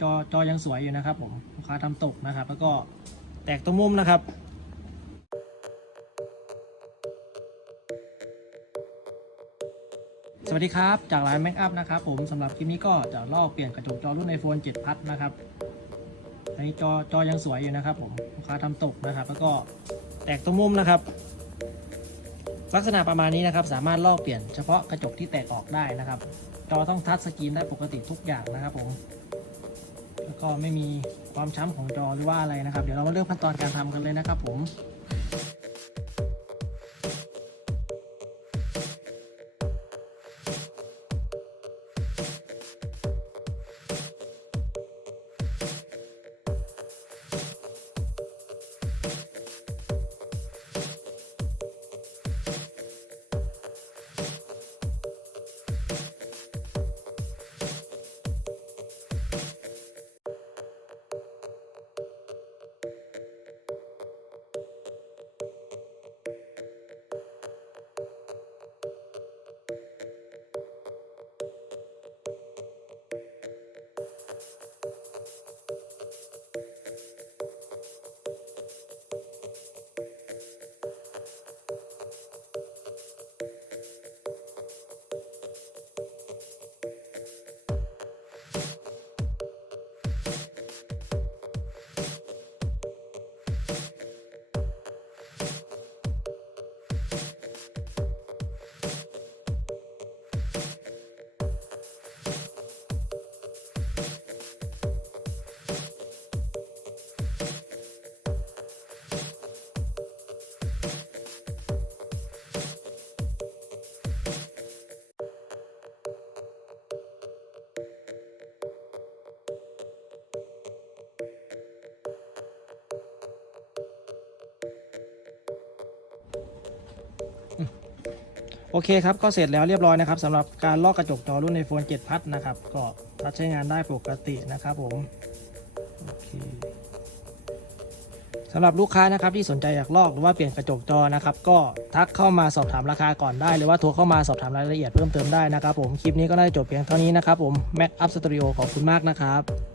จอจอยังสวยอยู่นะครับผมลูกค้าทำตกนะครับ แล้วก็แตกตรงมุมนะครับสวัสดีครับ จากร้านแม็กอัพนะครับผมสำหรับคลิปนี้ก็จะลอกเปลี่ยนกระจกจอรุ่น iPhone 7 พัดนะครับอันนี้จอจอยังสวยอยู่นะครับผมลูกค้าทำตกนะครับ แล้วก็แตกตรงมุมนะครับ ลักษณะประมาณนี้นะครับ สามารถลอกเปลี่ยนเฉพาะกระจกที่แตกออกได้นะครับ จอต้องทัชสกรีนได้ปกติทุกอย่างนะครับผม ก็ไม่มีความช้ำของจอหรือว่าอะไรนะครับ เดี๋ยวเรามาเริ่มขั้นตอนการทำกันเลยนะครับ ผม โอเคครับ ก็เสร็จแล้วเรียบร้อยนะครับสำหรับการลอกกระจกจอรุ่น iPhone 7พัดนะครับ ก็ทัชใช้งานได้ปกตินะครับผมโอเคสำหรับลูกค้านะครับที่สนใจอยากลอกหรือว่าเปลี่ยนกระจกจอนะครับ ก็ทักเข้ามาสอบถามราคาก่อนได้ หรือว่าโทรเข้ามาสอบถามรายละเอียดเพิ่มเติมได้นะครับผมคลิปนี้ก็ได้จบเพียงเท่านี้นะครับผม Mac Up Studio ขอบคุณมากนะครับ